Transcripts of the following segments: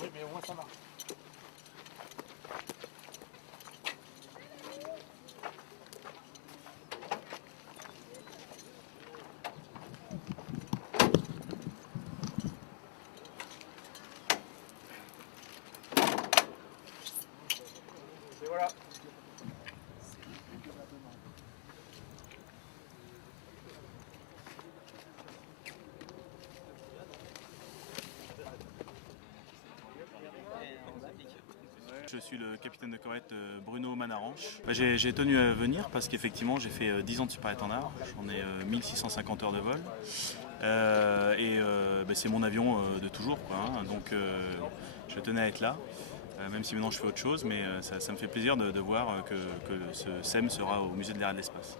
Oui, mais au moins ça marche. Et voilà. Je suis le capitaine de corvette Bruno Manaranche. J'ai tenu à venir parce qu'effectivement j'ai fait 10 ans de super étendard, j'en ai 1650 heures de vol c'est mon avion de toujours quoi, hein. Donc je tenais à être là, même si maintenant je fais autre chose, mais ça me fait plaisir de voir que ce SEM sera au musée de l'air et de l'espace.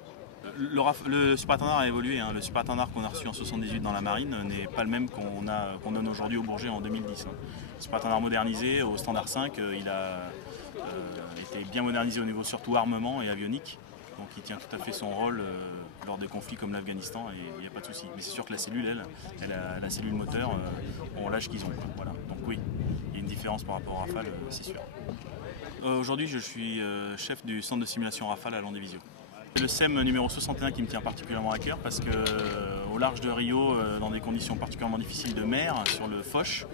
Le super étendard a évolué, hein. Le super étendard qu'on a reçu en 78 dans la marine n'est pas le même qu'on donne aujourd'hui au Bourget en 2010. Hein. Le super étendard modernisé au standard 5, il a été bien modernisé au niveau surtout armement et avionique. Donc il tient tout à fait son rôle lors des conflits comme l'Afghanistan et il n'y a pas de souci. Mais c'est sûr que la cellule, la cellule moteur, ont l'âge qu'ils ont. Quoi. Voilà. Donc oui, il y a une différence par rapport au Rafale, c'est sûr. Aujourd'hui je suis chef du centre de simulation Rafale à Landivisiau. Le SEM numéro 61 qui me tient particulièrement à cœur parce que au large de Rio, dans des conditions particulièrement difficiles de mer, sur le Foch,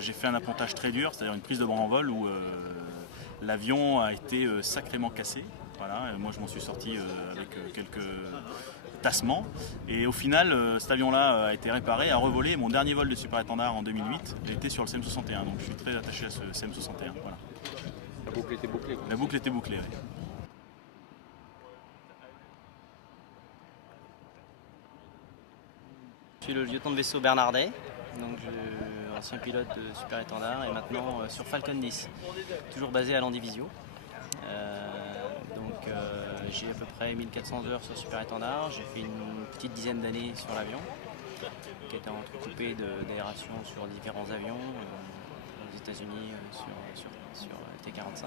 j'ai fait un appontage très dur, c'est-à-dire une prise de bras en vol où l'avion a été sacrément cassé. Voilà, moi je m'en suis sorti avec quelques tassements et au final cet avion-là a été réparé, a revolé et mon dernier vol de super étendard en 2008 était sur le SEM 61, donc je suis très attaché à ce SEM 61. Voilà. La boucle était bouclée. La boucle était bouclée, oui. Je suis le lieutenant de vaisseau Bernardet, donc ancien pilote de super étendard et maintenant sur Falcon 10, toujours basé à Landivisiau. J'ai à peu près 1400 heures sur super étendard, j'ai fait une petite dizaine d'années sur l'avion, qui était entrecoupé d'aération sur différents avions, aux États-Unis sur T-45.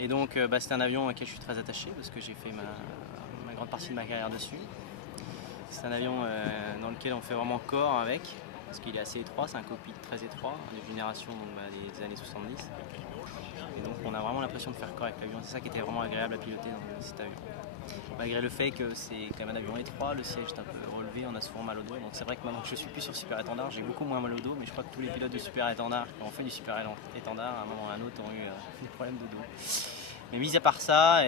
Et donc c'est un avion auquel je suis très attaché parce que j'ai fait ma grande partie de ma carrière dessus. C'est un avion dans lequel on fait vraiment corps avec, parce qu'il est assez étroit, c'est un cockpit très étroit, de génération des années 70. Et donc on a vraiment l'impression de faire corps avec l'avion, c'est ça qui était vraiment agréable à piloter dans cet avion. Malgré le fait que c'est quand même un avion étroit, le siège est un peu relevé, on a souvent mal au dos. Donc c'est vrai que maintenant que je suis plus sur super étendard, j'ai beaucoup moins mal au dos, mais je crois que tous les pilotes de super étendard qui ont fait du super étendard, à un moment ou à un autre, ont eu des problèmes de dos. Mais mis à part ça,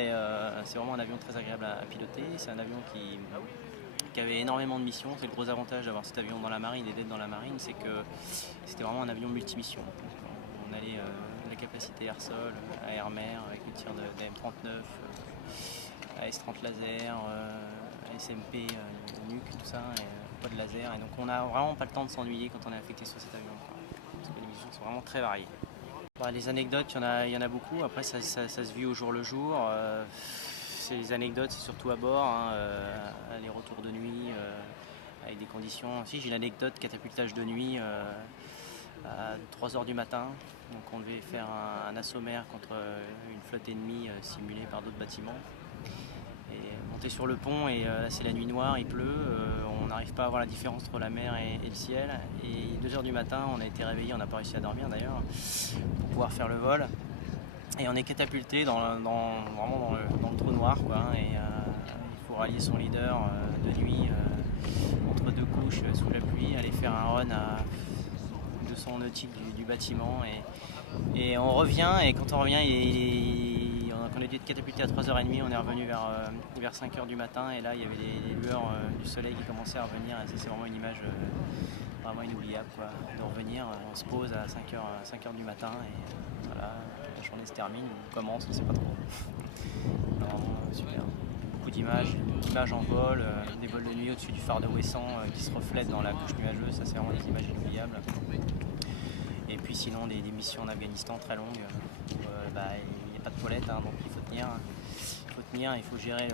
c'est vraiment un avion très agréable à piloter, c'est un avion qui avait énormément de missions. C'est le gros avantage d'avoir cet avion dans la marine et d'être dans la marine, c'est que c'était vraiment un avion multimission. On allait la capacité air-sol, air-mer, avec le tir d'AM-39, AS-30 laser, SMP, nuque, tout ça, et pas de laser. Et donc on n'a vraiment pas le temps de s'ennuyer quand on est affecté sur cet avion, quoi. Parce que les missions sont vraiment très variées. Les anecdotes, il y en a beaucoup. Après, ça se vit au jour le jour. Les anecdotes, c'est surtout à bord, hein, les retours de nuit, avec des conditions. Si, j'ai une anecdote catapultage de nuit à 3h du matin. Donc on devait faire un assaut mer contre une flotte ennemie simulée par d'autres bâtiments. Et monter sur le pont, et là c'est la nuit noire, il pleut, on n'arrive pas à voir la différence entre la mer et le ciel. Et 2h du matin, on a été réveillé, on n'a pas réussi à dormir d'ailleurs, pour pouvoir faire le vol. Et on est catapulté vraiment dans le trou noir, quoi, et il faut rallier son leader de nuit entre deux couches sous la pluie, aller faire un run à 200 nautiques du bâtiment et on revient, et quand on revient on a dû être catapulté à 3h30, on est revenu vers 5h du matin, et là il y avait les lueurs du soleil qui commençaient à revenir, et ça c'est vraiment une image vraiment inoubliable, quoi, de revenir, on se pose à 5h du matin et voilà, la journée se termine ou commence, on ne sait pas trop. Vraiment super. Beaucoup d'images en vol, des vols de nuit au-dessus du phare de Ouessant qui se reflètent dans la couche nuageuse, ça c'est vraiment des images inoubliables. Et puis sinon des missions en Afghanistan très longues où il n'y a pas de toilette, hein, donc il faut tenir, il faut gérer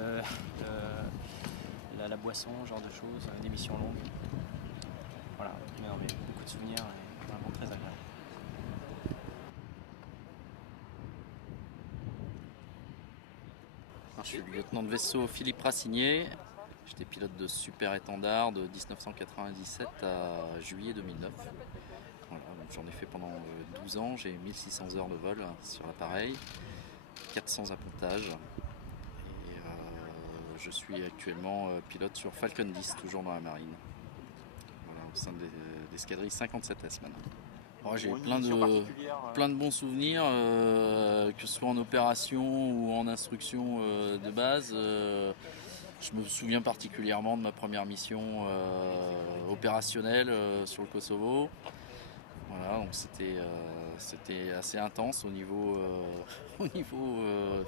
la boisson, ce genre de choses, des missions longues. Voilà, mais beaucoup de souvenirs et vraiment très agréable. Je suis le lieutenant de vaisseau Philippe Racigné. J'étais pilote de super étendard de 1997 à juillet 2009. Voilà, donc 12 ans, j'ai 1600 heures de vol sur l'appareil, 400 appontages. Et je suis actuellement pilote sur Falcon 10, toujours dans la marine. Voilà, au sein de l'escadrille 57S maintenant. Oh, j'ai plein de bons souvenirs, que ce soit en opération ou en instruction de base. Je me souviens particulièrement de ma première mission opérationnelle sur le Kosovo. Voilà, donc c'était assez intense au niveau,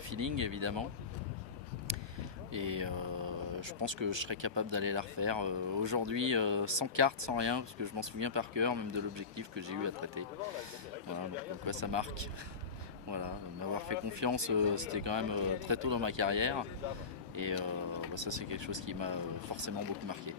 feeling évidemment. Et je pense que je serais capable d'aller la refaire aujourd'hui sans carte, sans rien, parce que je m'en souviens par cœur, même de l'objectif que j'ai eu à traiter. Voilà, donc quoi, ça marque. Voilà, m'avoir fait confiance, c'était quand même très tôt dans ma carrière. Et ça, c'est quelque chose qui m'a forcément beaucoup marqué.